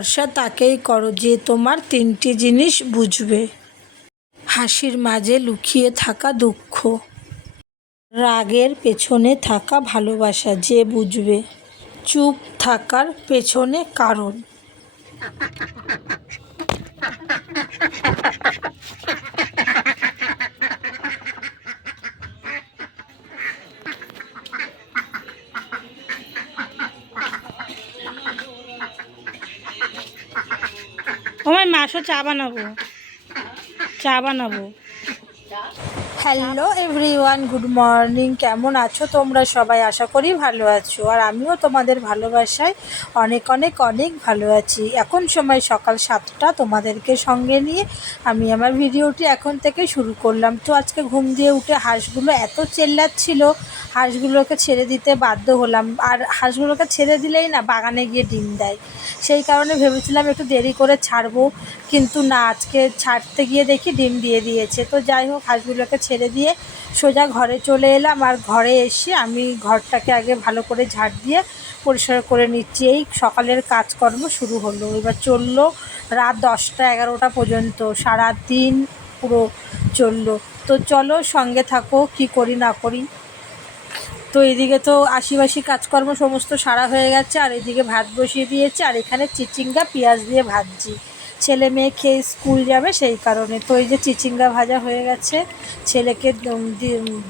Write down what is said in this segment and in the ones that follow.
ভরসা তাকেই করো যে তোমার তিনটি জিনিস বুঝবে। হাসির মাঝে লুকিয়ে থাকা দুঃখ। রাগের পেছনে থাকা ভালোবাসা যে বুঝবে। চুপ থাকার পেছনে কারণ। মাসও চা বানাবো। চা বানাবো। হ্যালো এভরিওয়ান গুড মর্নিং কেমন আছো তোমরা সবাই? আশা করি ভালো আছো। আর আমিও তোমাদের ভালোবাসায় অনেক অনেক অনেক ভালো আছি। এখন সময় সকাল সাতটা, তোমাদেরকে সঙ্গে নিয়ে আমি আমার ভিডিওটি এখন থেকে শুরু করলাম। তো আজকে ঘুম দিয়ে উঠে হাঁসগুলো এত চেল্লাচ্ছিল হাঁসগুলোকে ছেড়ে দিতে বাধ্য হলাম। আর হাঁসগুলোকে ছেড়ে দিলেই না বাগানে গিয়ে ডিম দেয়। সেই কারণে ভেবেছিলাম একটু দেরি করে ছাড়বো, কিন্তু না, আজকে ছাড়তে গিয়ে দেখি ডিম দিয়ে দিয়েছে। তো যাই হোক, হাঁসগুলোকে ছেড়ে দিয়ে সোজা ঘরে চলে এলাম। আর ঘরে এসে আমি ঘরটাকে আগে ভালো করে ঝাড় দিয়ে পরিষ্কার করে নিচ্ছি। এই সকালের কাজকর্ম শুরু হলো। এবার চলল রাত দশটা এগারোটা পর্যন্ত। সারা দিন পুরো চলল। তো চলো সঙ্গে থাকো, কি করি না করি। তো এদিকে তো আশিবাসি কাজকর্ম সমস্ত সারা হয়ে গেছে, আর এদিকে ভাত বসিয়ে দিয়েছে, আর এখানে চিচিঙ্গা, পেঁয়াজ দিয়ে ভাজছি। ছেলে মেয়ে খেয়ে স্কুল যাবে সেই কারণে। তো এই যে চিচিঙ্গা ভাজা হয়ে গেছে, ছেলেকে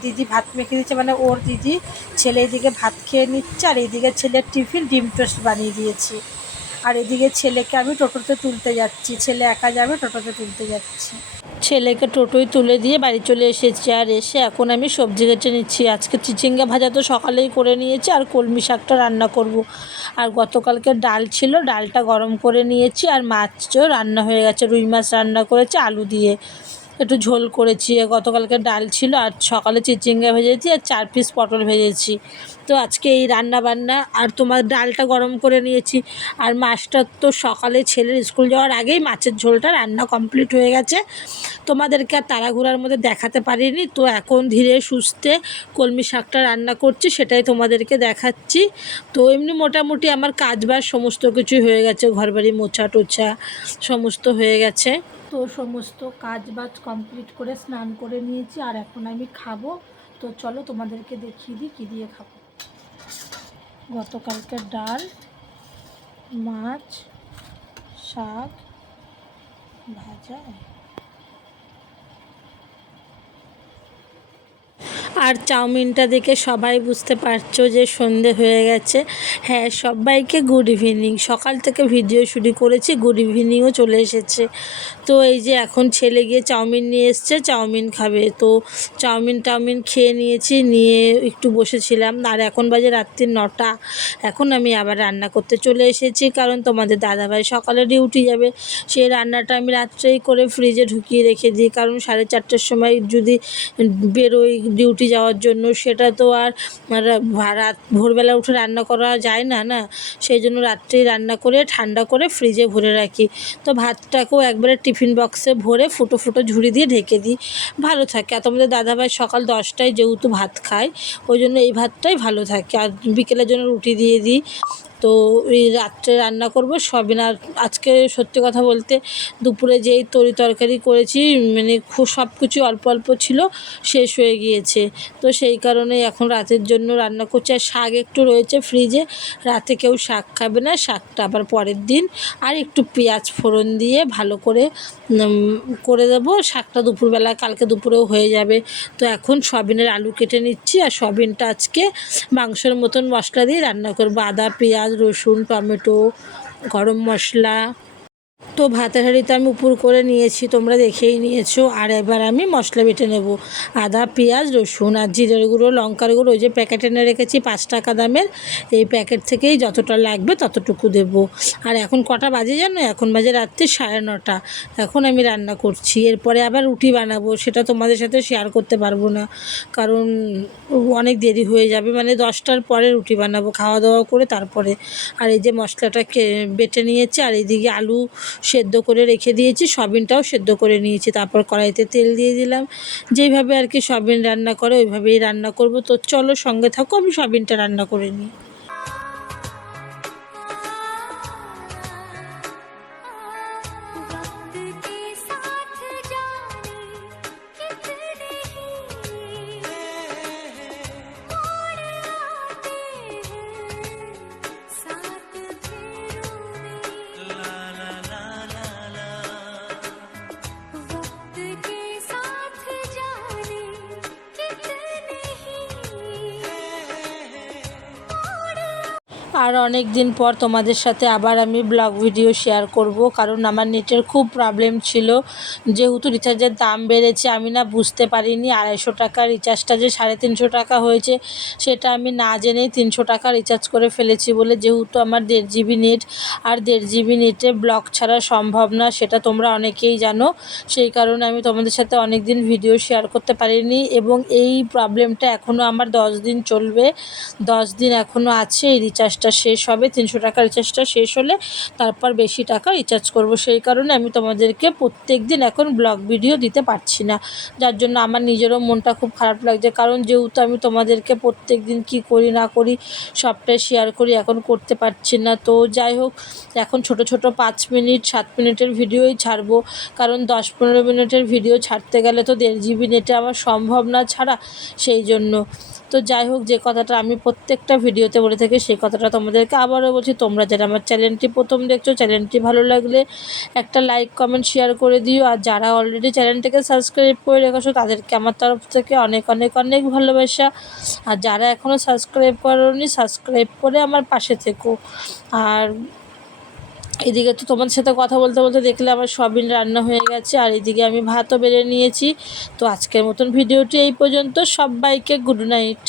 দিদি ভাত মেখে দিচ্ছে মানে ওর দিদি। ছেলে এদিকে ভাত খেয়ে নিচ্ছে, আর এইদিকে ছেলের টিফিন, ডিম টোস্ট বানিয়ে দিয়েছি। আর এদিকে ছেলেকে আমি টোটোতে তুলতে যাচ্ছি, ছেলে একা যাবে, টোটোতে তুলতে যাচ্ছি। ছেলেকে টোটোই তুলে দিয়ে বাড়ি চলে এসেছি। আর এসে এখন আমি সবজি কেটে নিচ্ছি। আজকে চিচিঙ্গা ভাজা তো সকালেই করে নিয়েছি আর কলমি শাকটা রান্না করব। আর গতকালকে ডাল ছিল, ডালটা গরম করে নিয়েছি আর মাছও রান্না হয়ে গেছে। রুই মাছ রান্না করেছে, আলু দিয়ে। একটু ঝোল করেছি, গতকালকে ডাল ছিল আর সকালে চিচিঙ্গা ভেজেছি আর চার পিস পটল ভেজেছি। তো আজকে এই রান্না বান্না আর তোমার ডালটা গরম করে নিয়েছি। আর মাছটা তো সকালে ছেলের স্কুল যাওয়ার আগেই মাছের ঝোলটা রান্না কমপ্লিট হয়ে গেছে। তোমাদেরকে আর তাড়াহুড়ার মধ্যে দেখাতে পারিনি, তো এখন ধীরে সুস্থে কলমি শাকটা রান্না করছি, সেটাই তোমাদেরকে দেখাচ্ছি। তো এমনি মোটামুটি আমার কাজ বাজ সমস্ত কিছু হয়ে গেছে, ঘরবাড়ি মোছা টোছা সমস্ত হয়ে গেছে। তো সমস্ত কাজ বাজ কমপ্লিট করে স্নান করে নিয়েছি, আর এখন আমি খাব। তো চলো তোমাদেরকে দেখিয়ে দিই কী দিয়ে খাব। গতকালকে ডাল, মাছ, শাক, ভাজা। আর চাউমিনটা দেখে সবাই বুঝতে পারছ যে সন্ধে হয়ে গেছে। হ্যাঁ সবাইকে গুড ইভিনিং সকাল থেকে ভিডিও শুরু করেছি গুড ইভিনিংও চলে এসেছে। তো এই যে এখন ছেলে গিয়ে চাউমিন নিয়ে এসছে, চাউমিন খাবে। তো চাউমিন টাউমিন খেয়ে নিয়েছি, নিয়ে একটু বসেছিলাম। আর এখন বাজে রাত্রি নটা। এখন আমি আবার রান্না করতে চলে এসেছি, কারণ তোমাদের দাদাভাই সকালে ডিউটি যাবে। সেই রান্নাটা আমি রাত্রেই করে ফ্রিজে ঢুকিয়ে রেখে দিই, কারণ সাড়ে চারটের সময় যদি বেরোই ডিউটি যাওয়ার জন্য, সেটা তো আর রাত, ভোরবেলা উঠে রান্না করা যায় না না? সেই জন্য রাত্রেই রান্না করে, ঠান্ডা করে ফ্রিজে ভরে রাখি। তো ভাতটাকেও একবারে টিফিন বক্সে ভরে ফুটো ফুটো ঝুড়ি দিয়ে ঢেকে দিই। ভালো থাকে। আর তোমাদের দাদাভাই সকাল দশটায় যেহেতু ভাত খায়, ওই জন্য এই ভাতটাই ভালো থাকে। আর বিকেলের জন্য রুটি দিয়ে দিই। তো এই রাত্রে রান্না করব, সবই না। আজকে সত্যি কথা বলতে দুপুরে যেই তরি তরকারি করেছি মানে খুব সব কিছু অল্প অল্প ছিল, শেষ হয়ে গিয়েছে। তো সেই কারণে এখন রাতের জন্য রান্না করছি। আর শাক একটু রয়েছে ফ্রিজে, রাতে কেউ শাক খাবে না, শাকটা আবার পরের দিন। আর একটু পেঁয়াজ ফোড়ন দিয়ে ভালো করে করে দেবো। শাকটা দুপুরবেলা, কালকে দুপুরেও হয়ে যাবে। তো এখন সবিনের আলু কেটে নিচ্ছি। আর সবিনটা আজকে মাংসের মতন মশলা দিয়ে রান্না করব। আদা, পেঁয়াজ রসুন টমেটো গরম মশলা তো ভাতের হাঁড়িতে আমি উপর করে নিয়েছি, তোমরা দেখেই নিয়েছো। আর এবার আমি মশলা বেটে নেব। আদা, পেঁয়াজ, রসুন আর জিরের গুঁড়ো, লঙ্কার গুঁড়ো, ওই যে প্যাকেট এনে রেখেছি, পাঁচ টাকা দামের। এই প্যাকেট থেকেই যতটা লাগবে ততটুকু দেব। আর এখন কটা বাজে জানো? এখন বাজে রাত্রি সাড়ে নটা। এখন আমি রান্না করছি। এরপরে আবার রুটি বানাবো, সেটা তোমাদের সাথে শেয়ার করতে পারব না। কারণ অনেক দেরি হয়ে যাবে। মানে দশটার পরে রুটি বানাবো, খাওয়া দাওয়া করে তারপরে। আর এই যে মশলাটা বেটে নিয়েছি, আর এইদিকে আলু সেদ্ধ করে রেখে দিয়েছি, সবিনটাও সেদ্ধ করে নিয়েছি, তারপর কড়াইতে তেল দিয়ে দিলাম। যেইভাবে আর কি সবিন রান্না করে, ওইভাবেই রান্না করব। তো চলো সঙ্গে থাকো, আমি সবিনটা রান্না করে নিই। আর অনেক দিন পর তোমাদের সাথে আবার আমি ব্লগ ভিডিও শেয়ার করব, কারণ আমার নেটের খুব প্রবলেম ছিল। যেহেতু রিচার্জের দাম বেড়েছে, আমি না বুঝতে পারিনি আড়াইশো টাকা রিচার্জটা যে সাড়ে তিনশো টাকা হয়েছে, সেটা আমি না জেনেই তিনশো টাকা রিচার্জ করে ফেলেছি বলে যেহেতু আমার দেড় জিবি নেট আর দেড় জিবি নেটে ব্লগ ছাড়া সম্ভব না, সেটা তোমরা অনেকেই জানো। সেই কারণে আমি তোমাদের সাথে অনেক দিন ভিডিও শেয়ার করতে পারিনি এবং এই প্রবলেমটা এখনও আমার দশ দিন চলবে, দশ দিন এখনও আছে এই রিচার্জটা শেষ হবে, তিনশো টাকা রিচার্জটা শেষ হলে তারপর বেশি টাকা রিচার্জ করব। সেই কারণে আমি তোমাদেরকে প্রত্যেক দিন এখন ব্লগ ভিডিও দিতে পারছি না। যার জন্য আমার নিজেরও মনটা খুব খারাপ লাগছে। কারণ যেহেতু আমি তোমাদেরকে প্রত্যেক দিন কী করি, না করি, সবটাই শেয়ার করি, এখন করতে পারছি না। তো যাই হোক, এখন ছোট ছোট পাঁচ মিনিট, সাত মিনিটের ভিডিওই ছাড়বো। কারণ দশ পনেরো মিনিটের ভিডিও ছাড়তে গেলে তো দেড় জিবি নেটে আমার সম্ভব না ছাড়া। সেই জন্য তো যাই হোক, যে কথাটা আমি প্রত্যেকটা ভিডিওতে বলে থাকি, সেই কথাটা তোমাদেরকে আবারও বলছি। তোমরা যারা আমার চ্যানেলটি প্রথম দেখছ, চ্যানেলটি ভালো লাগলে একটা লাইক কমেন্ট শেয়ার করে দিও। আর যারা অলরেডি চ্যানেলটাকে সাবস্ক্রাইব করে রেখেছো, তাদেরকে আমার তরফ থেকে অনেক অনেক অনেক ভালোবাসা। আর যারা এখনও সাবস্ক্রাইব করোনি সাবস্ক্রাইব করে আমার পাশে থেকো। আর এদিকে তো তোমার সাথে কথা বলতে বলতে দেখলে আমার সবিন রান্না হয়ে গেছে, আর এদিকে আমি ভাতও বেড়ে নিয়েছি। তো আজকের মতন ভিডিওটি এই পর্যন্ত। সবাইকে গুড নাইট